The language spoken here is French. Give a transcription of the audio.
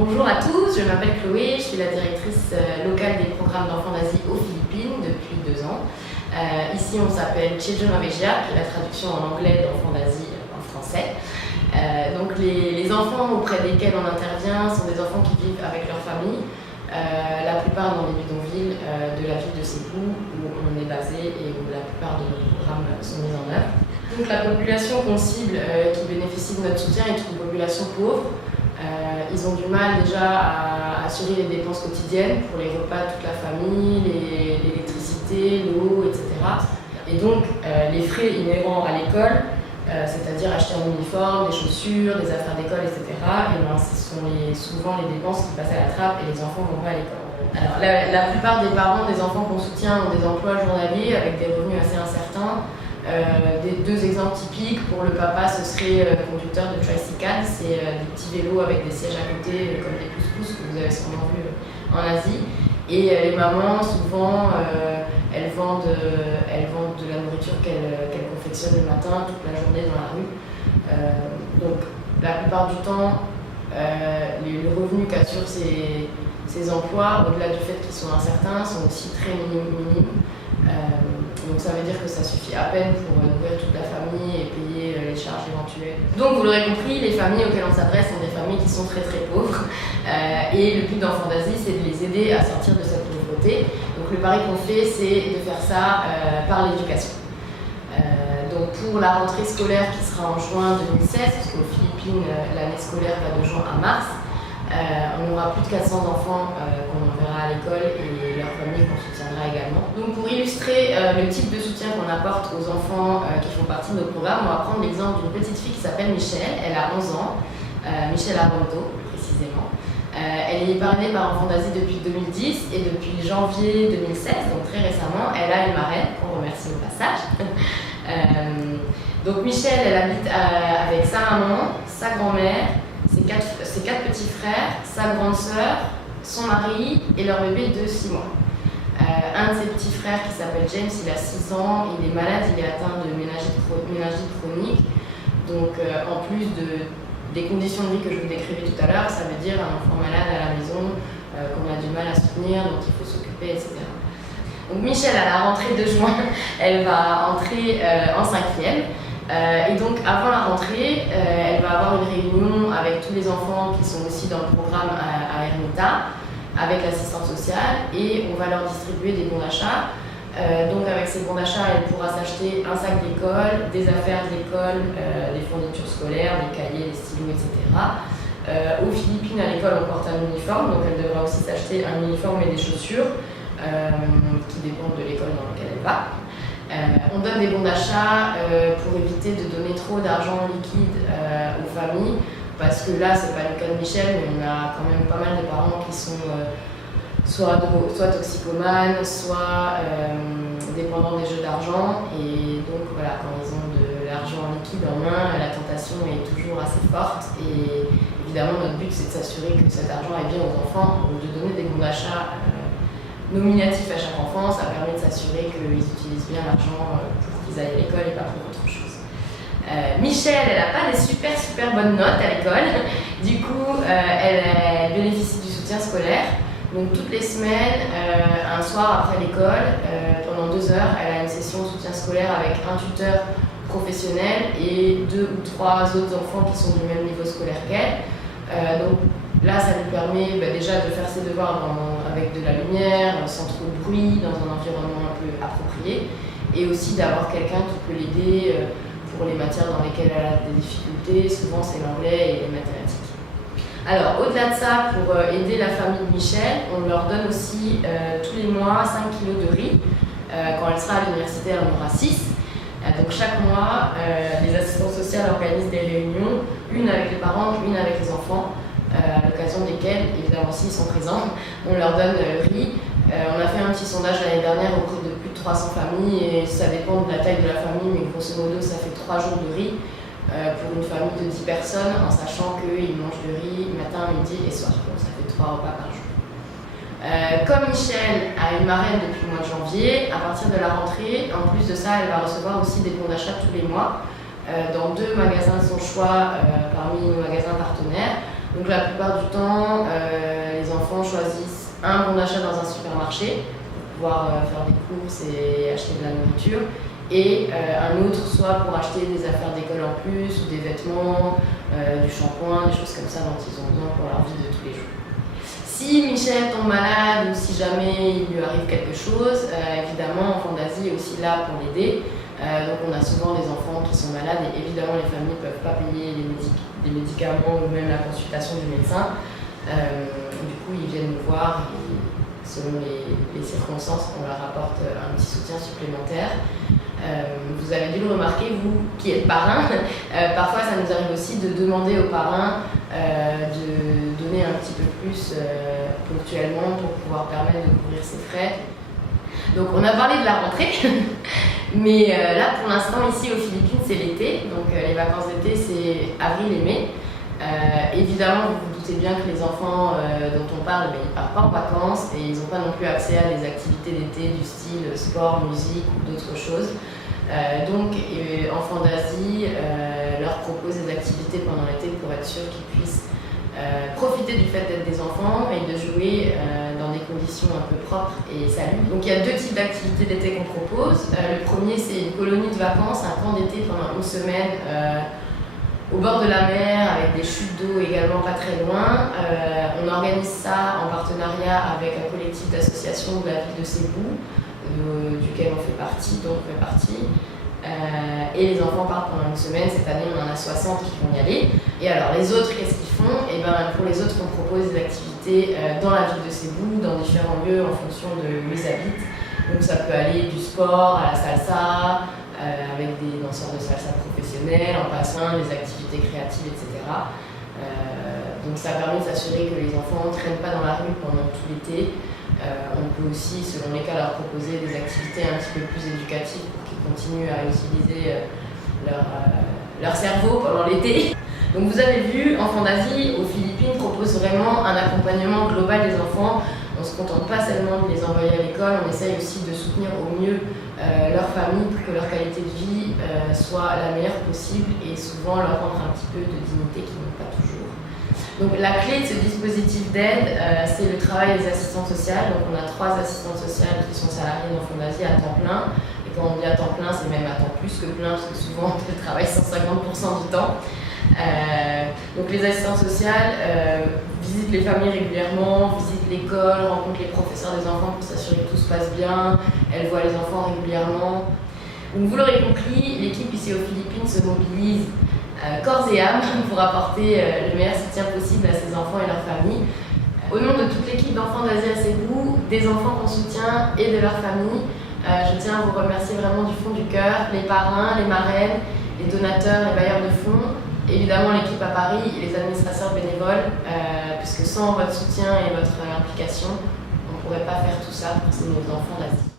Bonjour à tous, je m'appelle Chloé, je suis la directrice locale des programmes d'enfants d'Asie aux Philippines depuis 2 ans. Ici on s'appelle Children of Asia, qui est la traduction en anglais d'enfants d'Asie en français. Donc les enfants auprès desquels on intervient sont des enfants qui vivent avec leur famille, la plupart dans les bidonvilles de la ville de Cebu où on est basé et où la plupart de nos programmes sont mis en œuvre. Donc la population qu'on cible qui bénéficie de notre soutien est une population pauvre. Ils ont du mal déjà à assurer les dépenses quotidiennes pour les repas de toute la famille, l'électricité, l'eau, etc. Et donc les frais inhérents à l'école, c'est-à-dire acheter un uniforme, des chaussures, des affaires d'école, etc., et ben, ce sont souvent les dépenses qui passent à la trappe et les enfants vont pas à l'école. Alors la plupart des parents des enfants qu'on soutient ont des emplois journaliers avec des revenus assez incertains. Des 2 exemples typiques, pour le papa ce serait conducteur de tricycle, c'est des petits vélos avec des sièges à côté comme des pousse-pousse que vous avez sûrement vu en Asie. Et les mamans souvent elles vendent de la nourriture qu'elles confectionnent le matin toute la journée dans la rue. Donc la plupart du temps les revenus qu'assurent ces emplois, au-delà du fait qu'ils sont incertains, sont aussi très minimes. Donc ça veut dire que ça suffit à peine pour nourrir toute la famille et payer les charges éventuelles. Donc vous l'aurez compris, les familles auxquelles on s'adresse sont des familles qui sont très très pauvres. Et le but d'Enfants d'Asie, c'est de les aider à sortir de cette pauvreté. Donc le pari qu'on fait, c'est de faire ça par l'éducation. Donc pour la rentrée scolaire qui sera en juin 2016, parce qu'aux Philippines, l'année scolaire va de juin à mars, on aura plus de 400 enfants qu'on enverra à l'école et leurs familles qu'on soutiendra également. Donc pour illustrer le type de soutien qu'on apporte aux enfants qui font partie de nos programmes, on va prendre l'exemple d'une petite fille qui s'appelle Michelle. Elle a 11 ans, Michelle Aronto précisément. Elle est parrainée par Enfants d'Asie depuis 2010 et depuis janvier 2016, donc très récemment, elle a une marraine qu'on remercie au passage. Donc Michelle, elle habite avec sa maman, sa grand-mère, ses 4 petits frères, sa grande sœur, son mari et leur bébé de 6 mois. Un de ses petits frères qui s'appelle James, il a 6 ans, il est malade, il est atteint de méningite chronique. Donc en plus des conditions de vie que je vous décrivais tout à l'heure, ça veut dire un enfant malade à la maison, qu'on a du mal à soutenir, dont il faut s'occuper, etc. Donc Michelle, à la rentrée de juin, elle va entrer en 5e. Et donc avant la rentrée, elle va avoir une réunion avec tous les enfants qui sont aussi dans le programme à Ermita, avec l'assistante sociale, et on va leur distribuer des bons d'achat. Donc avec ces bons d'achat, elle pourra s'acheter un sac d'école, des affaires de l'école, des fournitures scolaires, des cahiers, des stylos, etc. Aux Philippines, à l'école, on porte un uniforme, donc elle devra aussi s'acheter un uniforme et des chaussures qui dépendent de l'école dans laquelle elle va. On donne des bons d'achat pour éviter de donner trop d'argent liquide aux familles, parce que là, c'est pas le cas de Michel, mais on a quand même pas mal de parents qui sont soit toxicomanes, soit dépendants des jeux d'argent, et donc voilà, quand ils ont de l'argent liquide en main, la tentation est toujours assez forte, et évidemment notre but c'est de s'assurer que cet argent est bien aux enfants, donc de donner des bons d'achat nominatif à chaque enfant, ça permet de s'assurer qu'ils utilisent bien l'argent pour qu'ils aillent à l'école et pas pour autre chose. Michelle, elle n'a pas des super bonnes notes à l'école, du coup elle bénéficie du soutien scolaire. Donc toutes les semaines, un soir après l'école, pendant 2 heures, elle a une session de soutien scolaire avec un tuteur professionnel et 2 ou 3 autres enfants qui sont du même niveau scolaire qu'elle. Donc là, ça lui permet déjà de faire ses devoirs avec de la lumière, sans trop de bruit, dans un environnement un peu approprié, et aussi d'avoir quelqu'un qui peut l'aider pour les matières dans lesquelles elle a des difficultés. Souvent, c'est l'anglais et les mathématiques. Alors, au-delà de ça, pour aider la famille de Michel, on leur donne aussi tous les mois 5 kilos de riz. Quand elle sera à l'université, elle en aura 6. Donc chaque mois, les assistants sociaux organisent des réunions, une avec les parents, une avec les enfants, à l'occasion desquelles, évidemment s'ils sont présents, on leur donne riz. On a fait un petit sondage l'année dernière auprès de plus de 300 familles, et ça dépend de la taille de la famille, mais grosso modo ça fait 3 jours de riz pour une famille de 10 personnes, en sachant qu'ils mangent du riz matin, midi et soir, donc ça fait 3 repas par jour. Comme Michel a une marraine depuis le mois de janvier, à partir de la rentrée, en plus de ça, elle va recevoir aussi des bons d'achat tous les mois dans 2 magasins de son choix parmi nos magasins partenaires. Donc la plupart du temps, les enfants choisissent un bon d'achat dans un supermarché pour pouvoir faire des courses et acheter de la nourriture, et un autre soit pour acheter des affaires d'école en plus, ou des vêtements, du shampoing, des choses comme ça dont ils ont besoin pour leur vie de tous les jours. Si Michel tombe malade ou si jamais il lui arrive quelque chose, évidemment Enfants d'Asie est aussi là pour l'aider. Donc on a souvent des enfants qui sont malades et évidemment les familles ne peuvent pas payer les médicaments ou même la consultation du médecin. Du coup ils viennent nous voir et selon les circonstances on leur apporte un petit soutien supplémentaire. Vous avez dû le remarquer, vous qui êtes parrain, parfois ça nous arrive aussi de demander aux parrains de donner un petit peu plus ponctuellement pour pouvoir permettre de couvrir ses frais. Donc on a parlé de la rentrée, mais là pour l'instant ici aux Philippines c'est l'été, donc les vacances d'été c'est avril et mai. Évidemment vous vous doutez bien que les enfants dont on parle, ils ne partent pas en vacances et ils n'ont pas non plus accès à des activités d'été du style sport, musique ou d'autres choses. Donc Enfants d'Asie leur propose des activités pendant l'été pour être sûr qu'ils puissent profiter du fait d'être des enfants et de jouer dans des conditions un peu propres et salubres. Donc il y a deux types d'activités d'été qu'on propose. Le premier c'est une colonie de vacances, un camp d'été pendant une semaine au bord de la mer avec des chutes d'eau également pas très loin. On organise ça en partenariat avec un collectif d'associations de la ville de Cebu, duquel on fait partie, et les enfants partent pendant une semaine. Cette année on en a 60 qui vont y aller. Et alors les autres, qu'est-ce qu'ils font? Et ben, pour les autres on propose des activités dans la ville de Cebu, dans différents lieux en fonction de où ils habitent. Donc ça peut aller du sport à la salsa, avec des danseurs de salsa professionnels, en passant des activités créatives, etc. Donc ça permet de s'assurer que les enfants ne traînent pas dans la rue pendant tout l'été. On peut aussi, selon les cas, leur proposer des activités un petit peu plus éducatives pour qu'ils continuent à utiliser leur cerveau pendant l'été. Donc vous avez vu, Enfants d'Asie aux Philippines propose vraiment un accompagnement global des enfants. On ne se contente pas seulement de les envoyer à l'école, on essaye aussi de soutenir au mieux leur famille pour que leur qualité de vie soit la meilleure possible et souvent leur rendre un petit peu de dignité qu'ils n'ont pas toujours. Donc la clé de ce dispositif d'aide, c'est le travail des assistantes sociales. Donc on a 3 assistantes sociales qui sont salariées d'Enfants d'Asie à temps plein. Et quand on dit à temps plein, c'est même à temps plus que plein, parce que souvent elles travaillent 150% du temps. Donc les assistantes sociales visitent les familles régulièrement, visitent l'école, rencontrent les professeurs des enfants pour s'assurer que tout se passe bien. Elles voient les enfants régulièrement. Donc vous l'aurez compris, l'équipe ici aux Philippines se mobilise corps et âme pour apporter le meilleur soutien possible à ces enfants et leurs familles. Au nom de toute l'équipe d'Enfants d'Asie à Cebu, des enfants qu'on soutient et de leurs familles, je tiens à vous remercier vraiment du fond du cœur, les parrains, les marraines, les donateurs, les bailleurs de fonds, évidemment l'équipe à Paris et les administrateurs bénévoles, puisque sans votre soutien et votre implication, on ne pourrait pas faire tout ça pour nos enfants d'Asie.